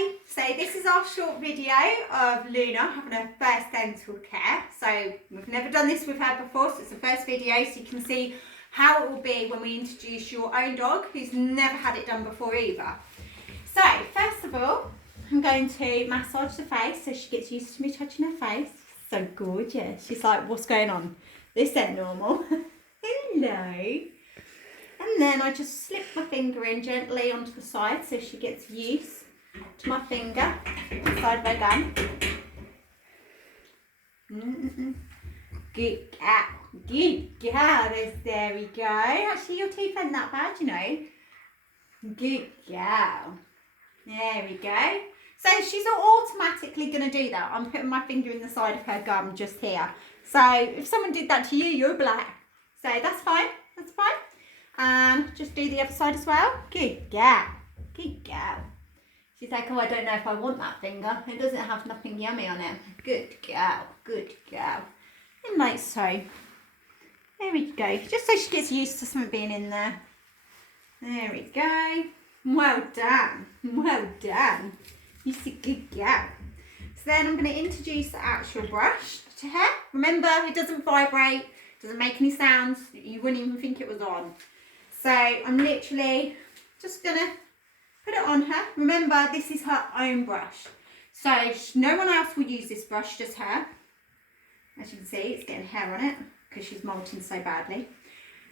Hi, so this is our short video of Luna having her first dental care. So we've never done this with her before, so it's the first video, so you can see how it will be when we introduce your own dog who's never had it done before either. So first of all, I'm going to massage the face so she gets used to me touching her face. So gorgeous. She's like, what's going on? This ain't normal. Hello. And then I just slip my finger in gently onto the side so she gets used to my finger, the side of her gum. Good cat, good girl, there we go. Actually, your teeth aren't that bad, you know. Good girl. There we go. So she's automatically going to do that. I'm putting my finger in the side of her gum just here. So if someone did that to you, you're black. So that's fine, that's fine. And just do the other side as well. Good girl. Good girl. She's like, oh, I don't know if I want that finger. It doesn't have nothing yummy on it. Good girl. Good girl. And like so. There we go. Just so she gets used to something being in there. There we go. Well done. Well done. You're a good girl. So then I'm going to introduce the actual brush to her. Remember, it doesn't vibrate. Doesn't make any sounds. You wouldn't even think it was on. So I'm literally just going to put it on her. Remember, this is her own brush. So no one else will use this brush, just her. As you can see, it's getting hair on it because she's molting so badly.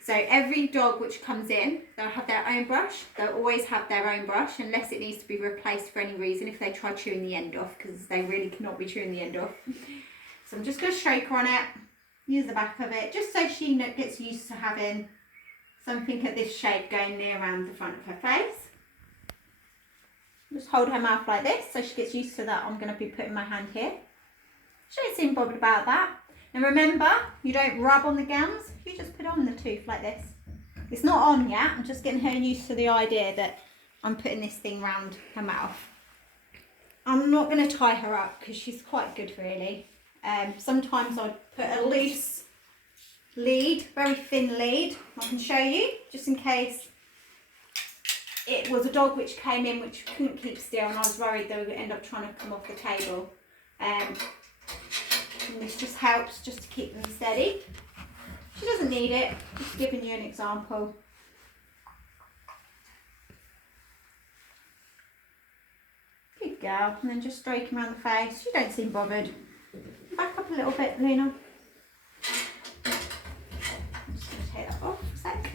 So every dog which comes in, they'll have their own brush. They'll always have their own brush unless it needs to be replaced for any reason if they try chewing the end off, because they really cannot be chewing the end off. So I'm just going to stroke her on it, use the back of it, just so she gets used to having something at this shape going near around the front of her face. Just hold her mouth like this so she gets used to that. I'm going to be putting my hand here. She don't seem bothered about that. And remember, you don't rub on the gums, you just put on the tooth like this. It's not on yet, I'm just getting her used to the idea that I'm putting this thing round her mouth. I'm not going to tie her up because she's quite good really. Sometimes I'd put a loose lead, very thin lead, I can show you, just in case it was a dog which came in which couldn't keep still and I was worried they would end up trying to come off the table. And this just helps just to keep them steady. She doesn't need it, just giving you an example. Good girl, and then just stroking around the face. You don't seem bothered. Back up a little bit, Luna. I'm just going to take that off for a sec.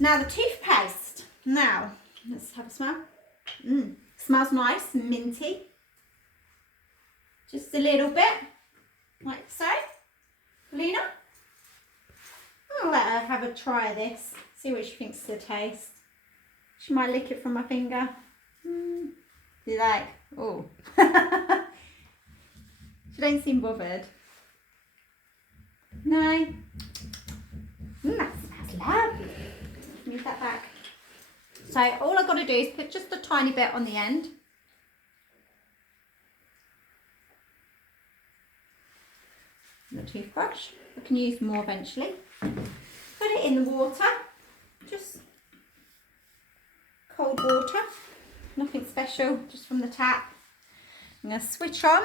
Now the toothpaste. Now, let's have a smell. Smells nice, minty. Just a little bit, like so. Luna, I'll let her have a try of this, see what she thinks of the taste. She might lick it from my finger. She's like, oh. She don't seem bothered. No. That smells lovely. Move that back. So all I've got to do is put just a tiny bit on the end. The toothbrush. I can use more eventually. Put it in the water. Just cold water. Nothing special, just from the tap. I'm going to switch on.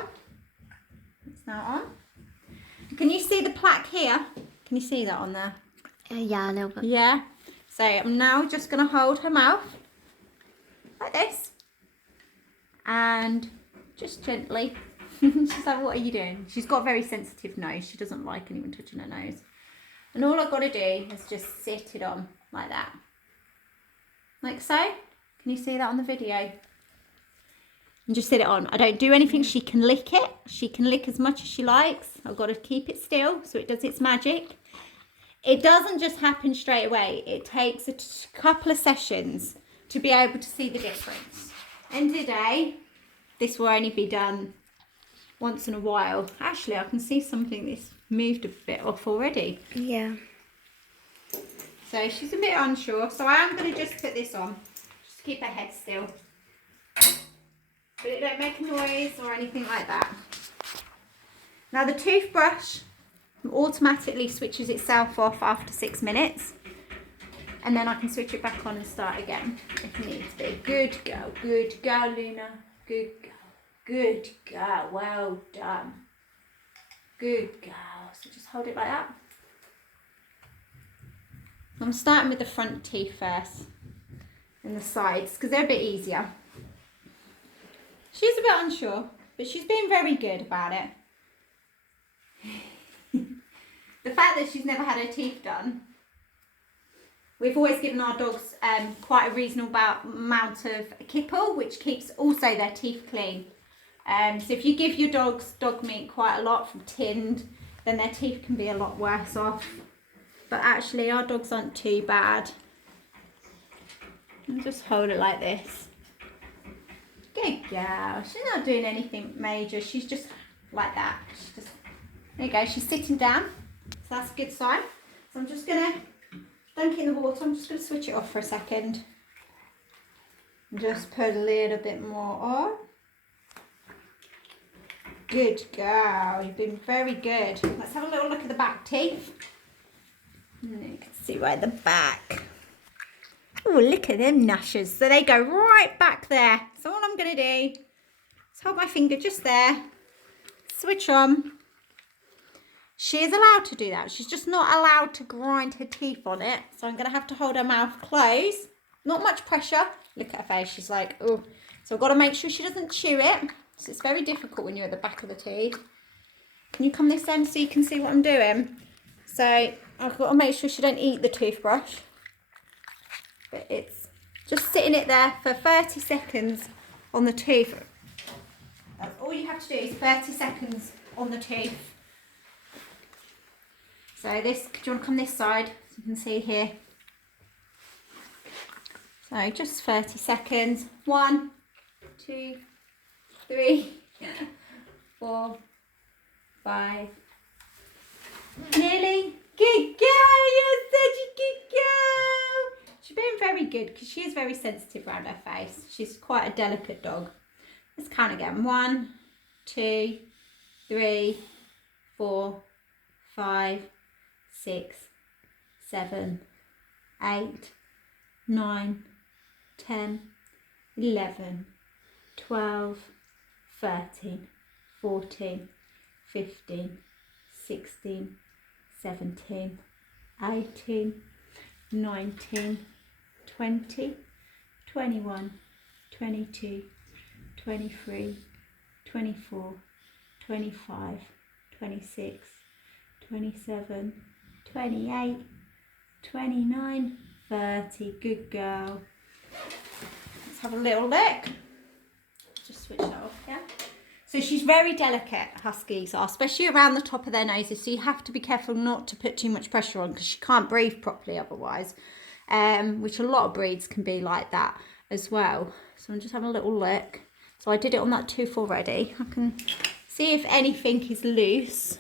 It's now on. Can you see the plaque here? Can you see that on there? Yeah, a little bit. Yeah. So I'm now just going to hold her mouth like this and just gently. She's like, what are you doing? She's got a very sensitive nose. She doesn't like anyone touching her nose. And all I've got to do is just sit it on like that. Like so. Can you see that on the video? And just sit it on. I don't do anything. She can lick it. She can lick as much as she likes. I've got to keep it still so it does its magic. It doesn't just happen straight away. It takes a couple of sessions to be able to see the difference. End of the day, this will only be done once in a while. Actually, I can see something that's moved a bit off already. Yeah. So she's a bit unsure. So I am going to just put this on. Just keep her head still. But it don't make a noise or anything like that. Now the toothbrush automatically switches itself off after 6 minutes. And then I can switch it back on and start again if needs be. Good girl, Luna. Good girl. Good girl. Well done. Good girl. So just hold it like that. I'm starting with the front teeth first and the sides because they're a bit easier. She's a bit unsure, but she's been very good about it. The fact that she's never had her teeth done, we've always given our dogs quite a reasonable amount of kibble, which keeps also their teeth clean. So if you give your dogs dog meat quite a lot from tinned, then their teeth can be a lot worse off. But actually our dogs aren't too bad. And just hold it like this. Good girl. She's not doing anything major. She's just like that. She's just, there you go. She's sitting down. So that's a good sign. So I'm just going to dunk it in the water. I'm just going to switch it off for a second. Just put a little bit more on. Good girl. You've been very good. Let's have a little look at the back teeth. And you can see right at the back. Oh, look at them gnashes. So they go right back there. So all I'm going to do is hold my finger just there. Switch on. She is allowed to do that. She's just not allowed to grind her teeth on it. So I'm going to have to hold her mouth closed. Not much pressure. Look at her face. She's like, oh. So I've got to make sure she doesn't chew it. So it's very difficult when you're at the back of the teeth. Can you come this end so you can see what I'm doing? So I've got to make sure she don't eat the toothbrush. But it's just sitting it there for 30 seconds on the tooth. That's all you have to do is 30 seconds on the tooth. So this, do you want to come this side so you can see here? So just 30 seconds. 1, 2, 3, 4, 5. Nearly. Good girl. You're such a good girl. She's been very good because she is very sensitive around her face. She's quite a delicate dog. Let's count again. 1, 2, 3, 4, 5, 6, 7, 8, 9, 10, 11, 12, 13, 14, 15, 16, 17, 18, 19, 20, 21, 22, 23, 24, 25, 26, 27, 28, 29, 30. Good girl. Let's have a little look. Just switch that off, yeah? So she's very delicate, huskies are, especially around the top of their noses. So you have to be careful not to put too much pressure on because she can't breathe properly otherwise. Which a lot of breeds can be like that as well. So I'm just having a little look. So I did it on that tooth already. I can see if anything is loose.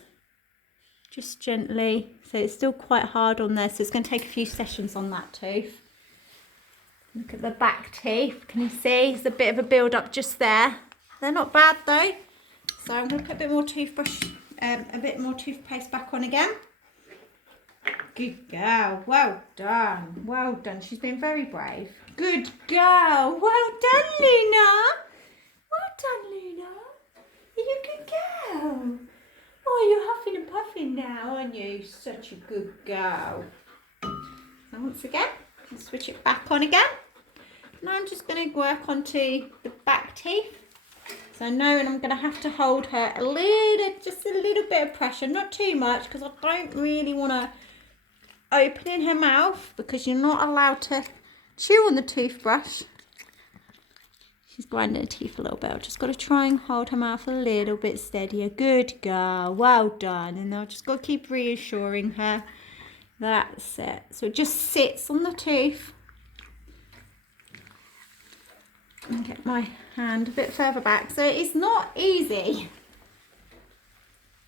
Just gently. So it's still quite hard on there. So it's going to take a few sessions on that tooth. Look at the back teeth. Can you see? There's a bit of a build up just there. They're not bad though. So I'm going to put a bit more toothbrush, a bit more toothpaste back on again. Good girl. Well done. Well done. She's been very brave. Good girl. Well done, Luna. Well done, Luna. You're a good girl. Oh, you're huffing and puffing now, aren't you? Such a good girl. So once again, I'll switch it back on again. Now I'm just going to work onto the back teeth. So I know, and I'm going to have to hold her a little, just a little bit of pressure, not too much, because I don't really want to open in her mouth, because you're not allowed to chew on the toothbrush. She's grinding her teeth a little bit. I've just got to try and hold her mouth a little bit steadier. Good girl, well done. And I've just got to keep reassuring her. That's it. So it just sits on the tooth. And get my hand a bit further back. So it's not easy.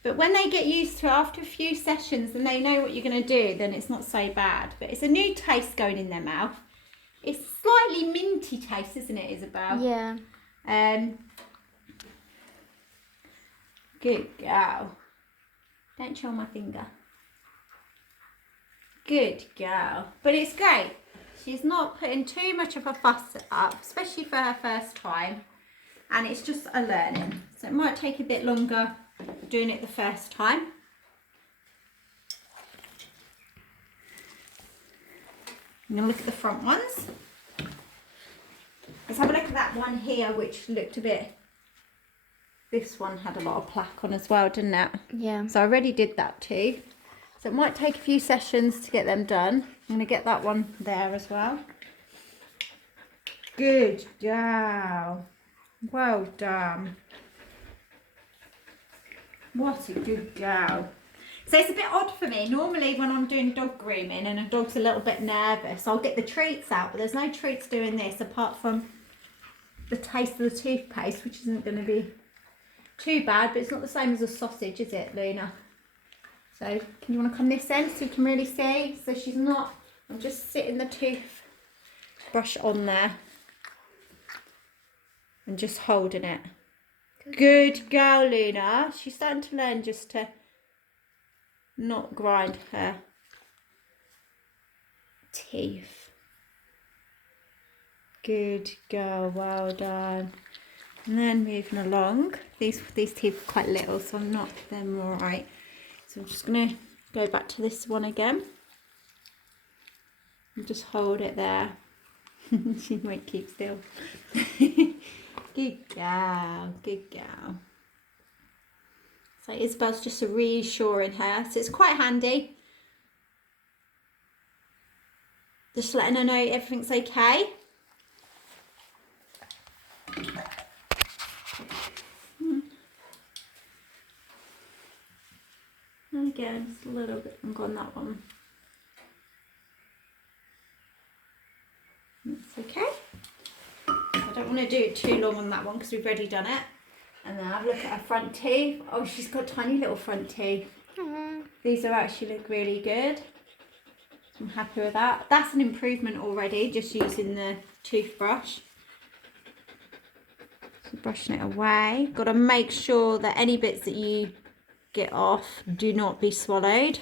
But when they get used to it after a few sessions and they know what you're going to do, then it's not so bad. But it's a new taste going in their mouth. It's slightly minty taste, isn't it, Isabel? Yeah. Good girl. Don't chew on my finger. Good girl. But it's great. She's not putting too much of a fuss up, especially for her first time. and it's just a learning. So it might take a bit longer doing it the first time. I'm going to look at the front ones. Let's have a look at that one here, which looked a bit... This one had a lot of plaque on as well, didn't it? Yeah. So I already did that too. So it might take a few sessions to get them done. I'm going to get that one there as well. Good girl. Well done. What a good girl. So it's a bit odd for me. Normally when I'm doing dog grooming and a dog's a little bit nervous, I'll get the treats out, but there's no treats doing this apart from the taste of the toothpaste, which isn't going to be too bad, but it's not the same as a sausage, is it, Luna? So can you want to come this end so you can really see? So she's not, I'm just sitting the toothbrush on there and just holding it. Good girl, Luna. She's starting to learn just to not grind her teeth. Good girl, well done. And then moving along, these teeth are quite little, so I'm not them all right. So I'm just gonna go back to this one again and just hold it there. She won't keep still. Good girl, good girl. So Isabel's just reassuring her, so it's quite handy. Just letting her know everything's okay. And again, just a little bit longer on that one. That's okay. I don't want to do it too long on that one because we've already done it. And then have a look at her front teeth. Oh, she's got tiny little front teeth. These are actually look really good. I'm happy with that. That's an improvement already, just using the toothbrush. So brushing it away. Got to make sure that any bits that you get off do not be swallowed.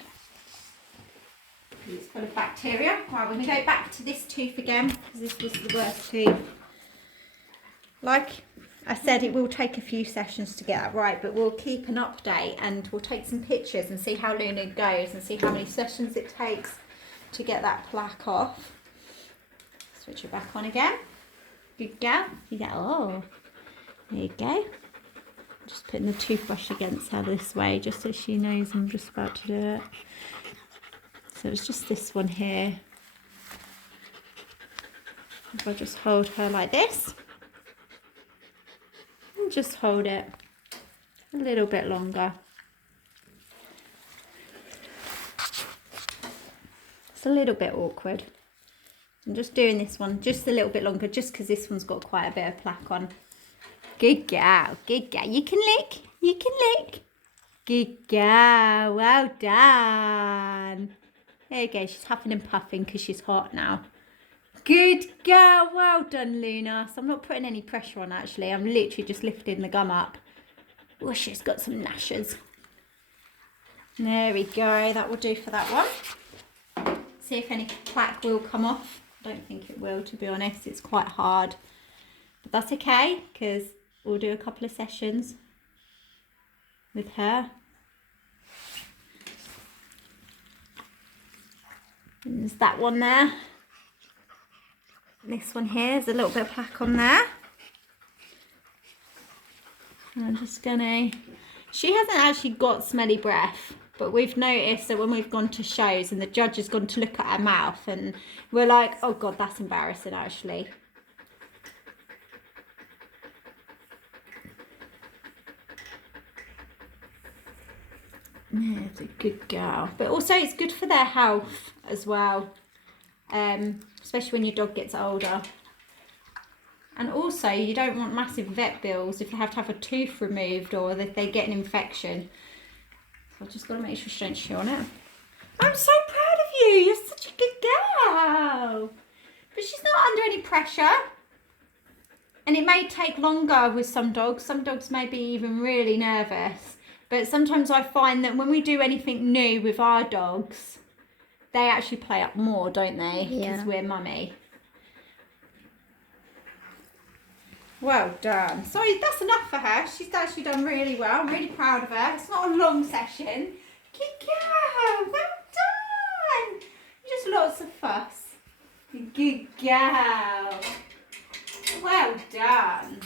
It's full of bacteria. Right, we're going to go back to this tooth again because this was the worst tooth. Like I said, it will take a few sessions to get that right, but we'll keep an update and we'll take some pictures and see how Luna goes and see how many sessions it takes to get that plaque off. Switch it back on again. Good girl. You go, oh, there you go. Just putting the toothbrush against her this way just so she knows I'm just about to do it. So it's just this one here. If I just hold her like this and just hold it a little bit longer. It's a little bit awkward. I'm just doing this one just a little bit longer just because this one's got quite a bit of plaque on. Good girl, good girl. You can lick, you can lick. Good girl, well done. There you go, she's huffing and puffing because she's hot now. Good girl, well done, Luna. So I'm not putting any pressure on actually. I'm literally just lifting the gum up. Oh, she's got some gnashers. There we go, that will do for that one. See if any plaque will come off. I don't think it will, to be honest. It's quite hard. But that's okay, because we'll do a couple of sessions with her. And there's that one there. This one here, there's a little bit of plaque on there. And I'm just gonna... She hasn't actually got smelly breath, but we've noticed that when we've gone to shows and the judge has gone to look at her mouth and we're like, oh God, that's embarrassing actually. Yeah, it's a good girl. But also it's good for their health as well, especially when your dog gets older. And also you don't want massive vet bills if you have to have a tooth removed or if they get an infection. So I've just got to make sure she don't chew on it. I'm so proud of you. You're such a good girl. But she's not under any pressure. And it may take longer with some dogs. Some dogs may be even really nervous. But sometimes I find that when we do anything new with our dogs, they actually play up more, don't they? Yeah. Because we're mummy. Well done. So that's enough for her. She's actually done really well. I'm really proud of her. It's not a long session. Good girl. Well done. Just lots of fuss. Good girl. Well done.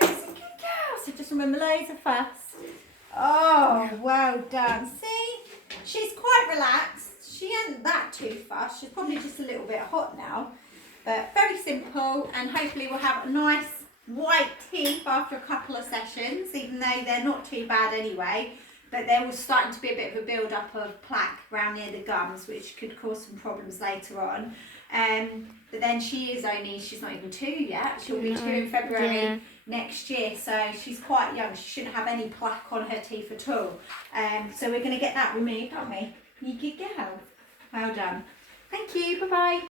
That's a good girl. So just remember loads of fuss. Oh, well done. See? She's quite relaxed. She isn't that too fussed. She's probably just a little bit hot now. But very simple, and hopefully we'll have a nice white teeth after a couple of sessions, even though they're not too bad anyway. But there was starting to be a bit of a build-up of plaque around near the gums, which could cause some problems later on. But then she's not even 2 yet. She'll be 2 in February next year, so she's quite young. She shouldn't have any plaque on her teeth at all. So we're going to get that removed, aren't we? You good girl. Well done. Thank you. Bye-bye.